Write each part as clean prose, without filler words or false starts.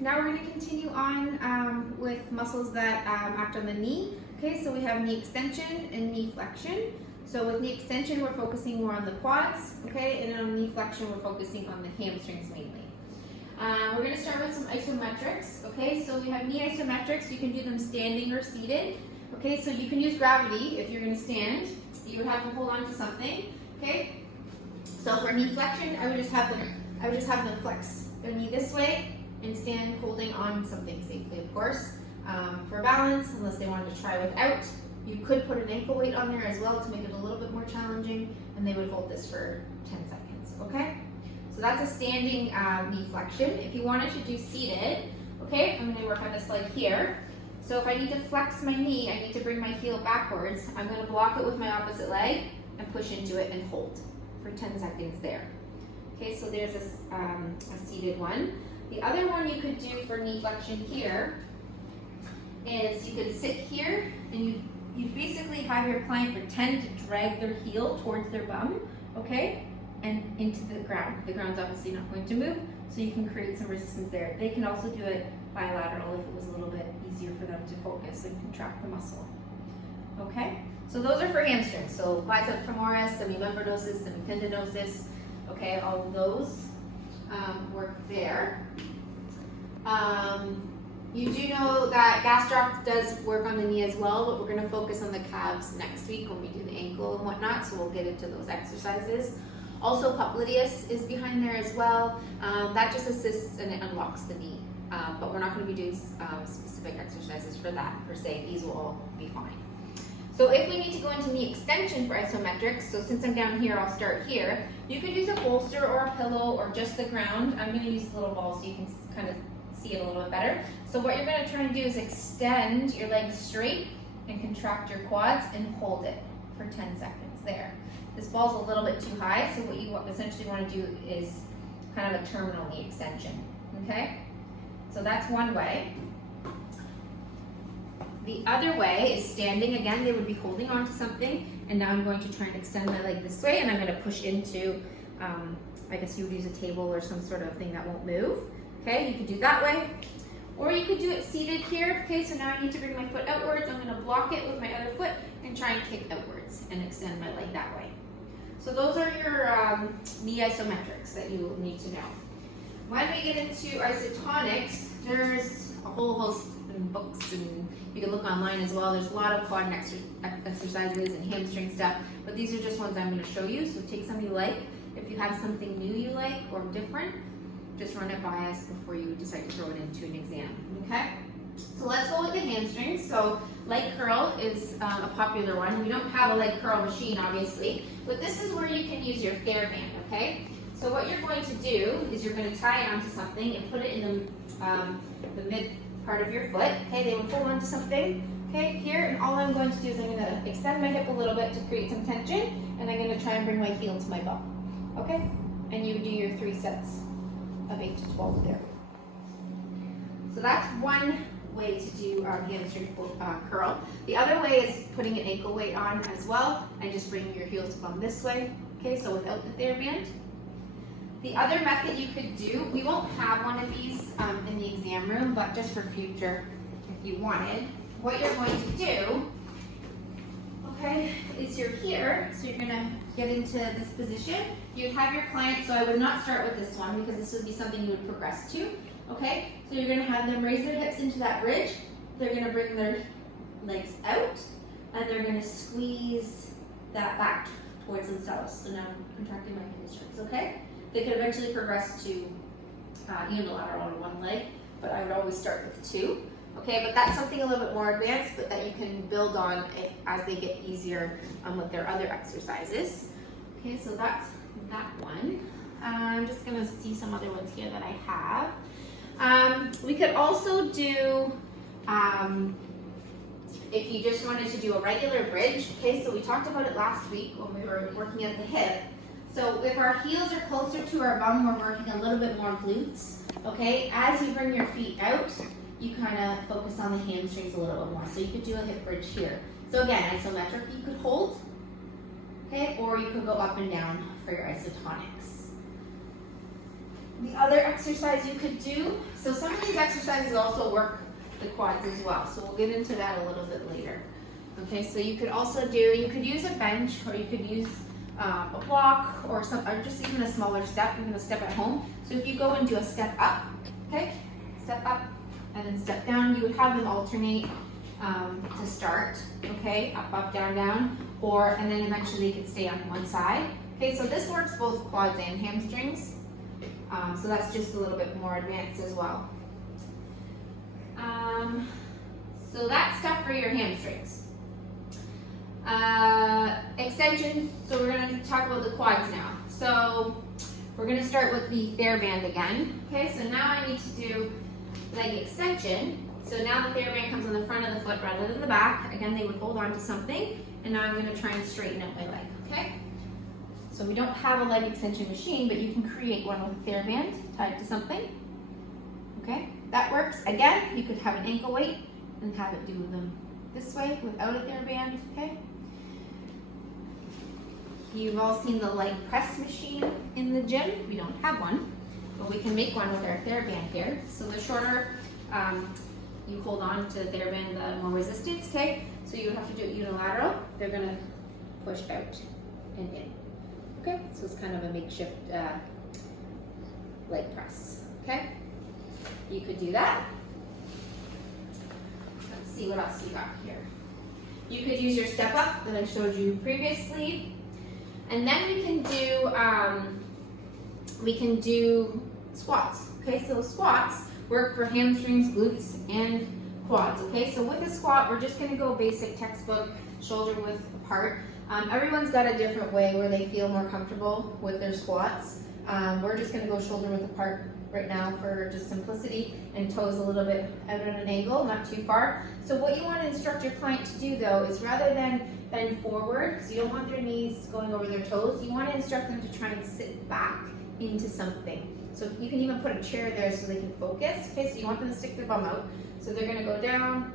now we're going to continue on with muscles that act on the knee. Okay, so we have knee extension and knee flexion. So with knee extension, we're focusing more on the quads, okay, and on knee flexion, we're focusing on the hamstrings mainly. We're going to start with some isometrics, okay, so we have knee isometrics. You can do them standing or seated, okay, so you can use gravity if you're going to stand. You would have to hold on to something, okay. So for knee flexion, I would just have them flex their knee this way and stand holding on something safely, of course. For balance, unless they wanted to try without, you could put an ankle weight on there as well to make it a little bit more challenging, and they would hold this for 10 seconds, okay? So that's a standing knee flexion. If you wanted to do seated, okay, I'm going to work on this leg here. So if I need to flex my knee, I need to bring my heel backwards. I'm going to block it with my opposite leg and push into it and hold for 10 seconds there. Okay, so there's a seated one. The other one you could do for knee flexion here is you could sit here and you basically have your client pretend to drag their heel towards their bum, okay, and into the ground. The ground's obviously not going to move, so you can create some resistance there. They can also do it bilateral if it was a little bit easier for them to focus and contract the muscle. Okay, so those are for hamstrings. So bicep femoris, semimembranosus, semipendinosus, okay, all of those work there. You do know that gastroc does work on the knee as well, but we're going to focus on the calves next week when we do the ankle and whatnot, so we'll get into those exercises. Also, popliteus is behind there as well. That just assists and it unlocks the knee, but we're not going to be doing specific exercises for that per se. These will all be fine. So if we need to go into knee extension for isometrics, so since I'm down here, I'll start here. You could use a bolster or a pillow or just the ground. I'm going to use a little ball so you can kind of see it a little bit better. So what you're going to try and do is extend your legs straight and contract your quads and hold it for 10 seconds there. This ball's a little bit too high, so what you essentially want to do is kind of a terminal knee extension, okay? So that's one way. The other way is standing. Again, they would be holding on to something, and now I'm going to try and extend my leg this way, and I'm going to push into, I guess you would use a table or some sort of thing that won't move. Okay, you could do that way, or you could do it seated here. Okay, so now I need to bring my foot outwards. I'm going to block it with my other foot and try and kick outwards and extend my leg that way. So those are your knee isometrics that you need to know. When we get into isotonics, there's a whole host of books, and you can look online as well. There's a lot of quad exercises and hamstring stuff, but these are just ones I'm going to show you. So take some you like. If you have something new you like or different, just run it by us before you decide to throw it into an exam, okay? So let's go with the hamstrings. So leg curl is a popular one. We don't have a leg curl machine, obviously, but this is where you can use your TheraBand, okay? So what you're going to do is you're going to tie it onto something and put it in the mid part of your foot, okay? They will hold onto something, okay, here, and all I'm going to do is I'm going to extend my hip a little bit to create some tension, and I'm going to try and bring my heel to my bum, okay? And you do your 3 sets of 8 to 12 there. So that's one way to do hamstring curl. The other way is putting an ankle weight on as well and just bringing your heel to bum this way, okay, so without the TheraBand. The other method you could do, we won't have one of these in the exam room, but just for future, if you wanted, what you're going to do, okay, is you're here, so you're going to get into this position. You have your client, so I would not start with this one because this would be something you would progress to, okay? So you're going to have them raise their hips into that bridge. They're going to bring their legs out, and they're going to squeeze that back towards themselves. So now I'm contracting my hamstrings, okay? They could eventually progress to unilateral on one leg, but I would always start with 2. Okay, but that's something a little bit more advanced, but that you can build on as they get easier with their other exercises. Okay, so that's that one. I'm just going to see some other ones here that I have. We could also do, if you just wanted to do a regular bridge. Okay, so we talked about it last week when we were working at the hip. So if our heels are closer to our bum, we're working a little bit more glutes. Okay, as you bring your feet out, you kind of focus on the hamstrings a little bit more. So you could do a hip bridge here. So again, isometric you could hold, okay, or you could go up and down for your isotonics. The other exercise you could do, so some of these exercises also work the quads as well, so we'll get into that a little bit later. Okay, so you could also do, you could use a bench, or you could use a block, or just even a smaller step, even a step at home. So if you go and do a step up, okay, step up and then step down, you would have them alternate to start, okay, up, up, down, down, and then eventually you could stay on one side. Okay, so this works both quads and hamstrings. So that's just a little bit more advanced as well. So that's stuff for your hamstrings. Extensions, so we're going to talk about the quads now. So we're going to start with the TheraBand again. Okay, so now I need to do leg extension. So now the TheraBand comes on the front of the foot rather than the back. Again, they would hold on to something, and now I'm going to try and straighten out my leg, okay? So we don't have a leg extension machine, but you can create one with a TheraBand tied to something, okay? That works. Again, you could have an ankle weight and have it do them this way without a TheraBand, okay? You've all seen the leg press machine in the gym. We don't have one, but we can make one with our TheraBand here. So the shorter you hold on to the TheraBand, the more resistance, okay? So you have to do it unilateral. They're gonna push out and in, okay? So it's kind of a makeshift leg press, okay? You could do that. Let's see what else you got here. You could use your step up that I showed you previously. And then we can do squats. Okay, so squats work for hamstrings, glutes, and quads. Okay, so with a squat, we're just going to go basic textbook, shoulder width apart. Everyone's got a different way where they feel more comfortable with their squats. We're just going to go shoulder width apart right now for just simplicity, and toes a little bit out at an angle, not too far. So what you want to instruct your client to do though is rather than bend forward, because you don't want their knees going over their toes, you want to instruct them to try and sit back into something. So you can even put a chair there so they can focus. Okay, so you want them to stick their bum out. So they're going to go down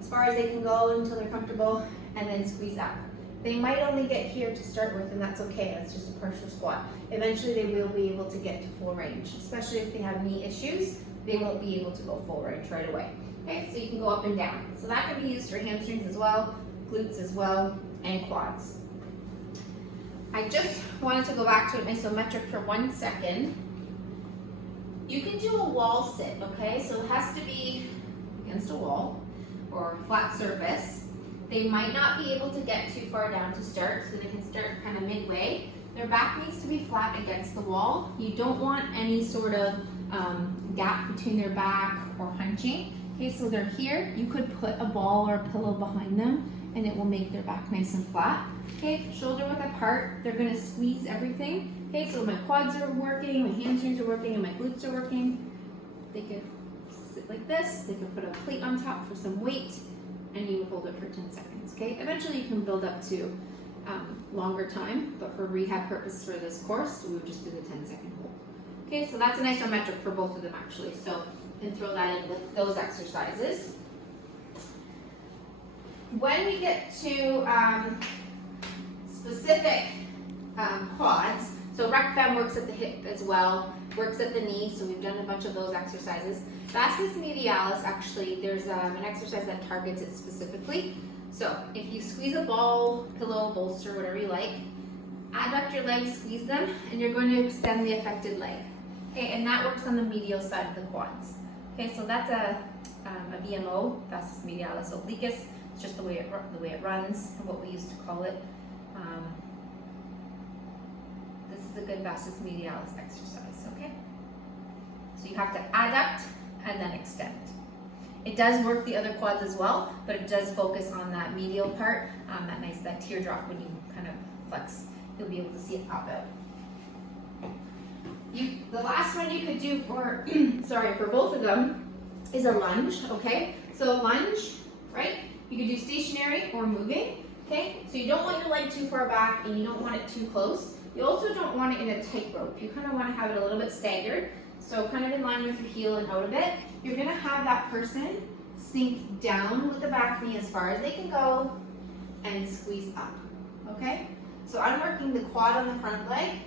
as far as they can go until they're comfortable, and then squeeze up. They might only get here to start with, and that's okay. That's just a partial squat. Eventually they will be able to get to full range, especially if they have knee issues. They won't be able to go full range right away. Okay, so you can go up and down. So that can be used for hamstrings as well, glutes as well, and quads. I just wanted to go back to an isometric for 1 second. You can do a wall sit, okay? So it has to be against a wall or a flat surface. They might not be able to get too far down to start, so they can start kind of midway. Their back needs to be flat against the wall. You don't want any sort of gap between their back or hunching. Okay, so they're here. You could put a ball or a pillow behind them, and it will make their back nice and flat. Okay, shoulder width apart. They're gonna squeeze everything. Okay, so my quads are working, my hamstrings are working, and my glutes are working. They could sit like this. They could put a plate on top for some weight, and you hold it for 10 seconds, okay? Eventually you can build up to longer time, but for rehab purposes for this course, we would just do the 10-second hold. Okay, so that's an isometric for both of them actually, so you can throw that in with those exercises. When we get to specific quads, so rec fem works at the hip as well, works at the knee, so we've done a bunch of those exercises. Vastus medialis, actually, there's an exercise that targets it specifically. So if you squeeze a ball, pillow, bolster, whatever you like, adduct your legs, squeeze them, and you're going to extend the affected leg. Okay, and that works on the medial side of the quads. Okay, so that's a VMO, vastus medialis obliquus. It's just the way it runs, and what we used to call it. This is a good vastus medialis exercise. Okay, so you have to adduct and then extend. It does work the other quads as well, but it does focus on that medial part, that teardrop when you kind of flex. You'll be able to see it pop out. The last one you could do for, for both of them is a lunge, okay? So a lunge, right? You could do stationary or moving, okay? So you don't want your leg too far back and you don't want it too close. You also don't want it in a tightrope. You kind of want to have it a little bit staggered. So kind of in line with your heel and out of it. You're going to have that person sink down with the back knee as far as they can go and squeeze up, okay? So I'm working the quad on the front leg,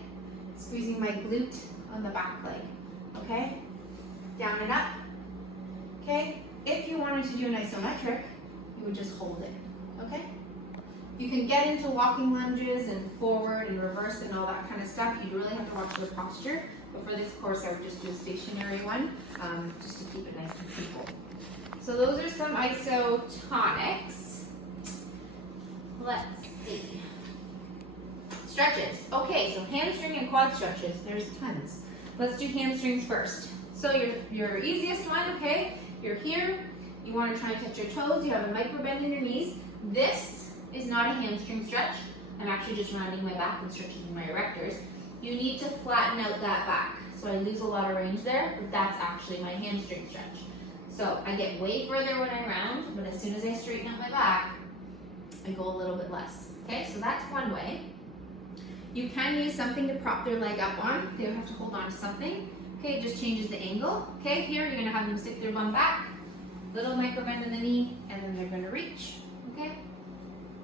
squeezing my glute on the back leg, okay? Down and up, okay? If you wanted to do an isometric, you would just hold it, okay? You can get into walking lunges and forward and reverse and all that kind of stuff. You really have to watch your posture, but for this course, I would just do a stationary one, just to keep it nice and simple. So those are some isotonics. Let's see. Stretches. Okay, so hamstring and quad stretches. There's tons. Let's do hamstrings first. So your easiest one, okay? You're here. You want to try and touch your toes. You have a micro bend in your knees. This is not a hamstring stretch. I'm actually just rounding my back and stretching my erectors. You need to flatten out that back. So I lose a lot of range there, but that's actually my hamstring stretch. So I get way further when I round, but as soon as I straighten out my back, I go a little bit less. Okay, so that's one way. You can use something to prop their leg up on. They don't have to hold on to something. Okay, it just changes the angle. Okay, here you're gonna have them stick their bum back, little micro bend in the knee, and then they're gonna reach. Okay,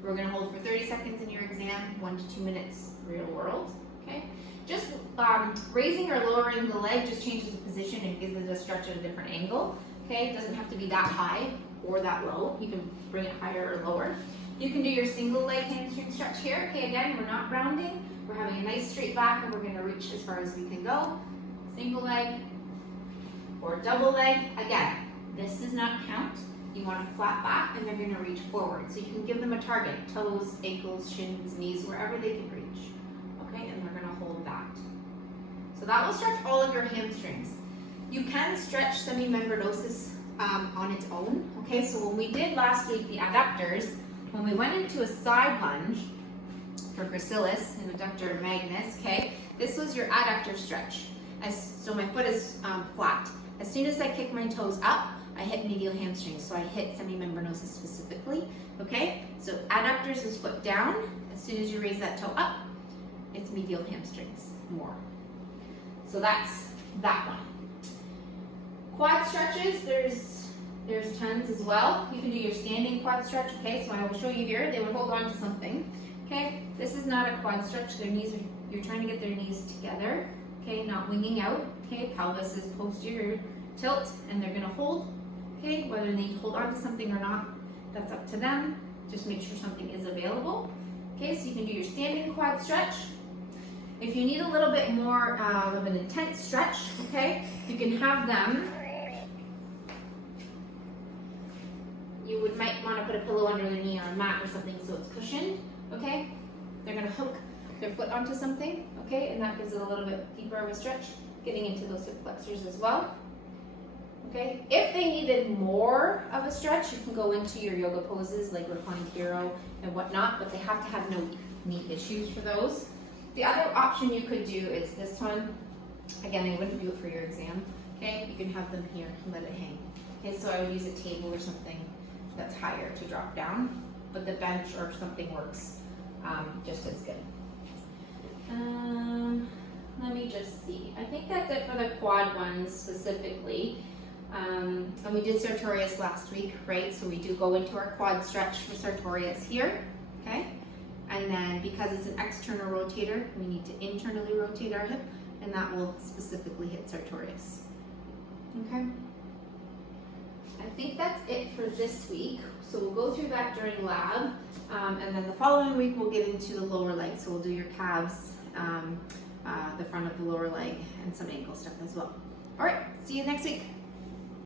we're gonna hold for 30 seconds in your exam, 1 to 2 minutes real world. Okay, just raising or lowering the leg just changes the position and gives it a stretch at a different angle. Okay, it doesn't have to be that high or that low. You can bring it higher or lower. You can do your single leg hamstring stretch here. Okay, again, we're not rounding. We're having a nice straight back and we're gonna reach as far as we can go. Single leg or double leg. Again, this does not count. You want a flat back and they're gonna reach forward. So you can give them a target, toes, ankles, shins, knees, wherever they can reach. Okay, and they're gonna hold that. So that will stretch all of your hamstrings. You can stretch semimembranosus on its own. Okay, so when we did last week the adductors, when we went into a side lunge for gracilis and adductor magnus, okay, this was your adductor stretch. So my foot is flat. As soon as I kick my toes up, I hit medial hamstrings. So I hit semimembranosus specifically. Okay, so adductors is foot down. As soon as you raise that toe up, it's medial hamstrings more. So that's that one. Quad stretches, there's tons as well. You can do your standing quad stretch. Okay, so I will show you here. They would hold on to something. Okay, this is not a quad stretch. Their knees are, you're trying to get their knees together. Okay, not winging out. Okay, pelvis is posterior tilt, and they're gonna hold. Okay, whether they hold on to something or not, that's up to them. Just make sure something is available. Okay, so you can do your standing quad stretch. If you need a little bit more of an intense stretch, okay, you can have them. You might want to put a pillow under their knee or a mat or something so it's cushioned. Okay, they're gonna hook their foot onto something. Okay, and that gives it a little bit deeper of a stretch, getting into those hip flexors as well. Okay, if they needed more of a stretch, you can go into your yoga poses like reclined hero and whatnot, but they have to have no knee issues for those. The other option you could do is this one. Again, I wouldn't do it for your exam. Okay, you can have them here and let it hang. Okay, so I would use a table or something that's higher to drop down, but the bench or something works just as good. Let me just see. I think that's it for the quad ones specifically. And we did sartorius last week, right? So we do go into our quad stretch for sartorius here, okay? And then because it's an external rotator, we need to internally rotate our hip, and that will specifically hit sartorius, okay? I think that's it for this week. So we'll go through that during lab, and then the following week we'll get into the lower leg. So we'll do your calves, the front of the lower leg, and some ankle stuff as well. All right, see you next week.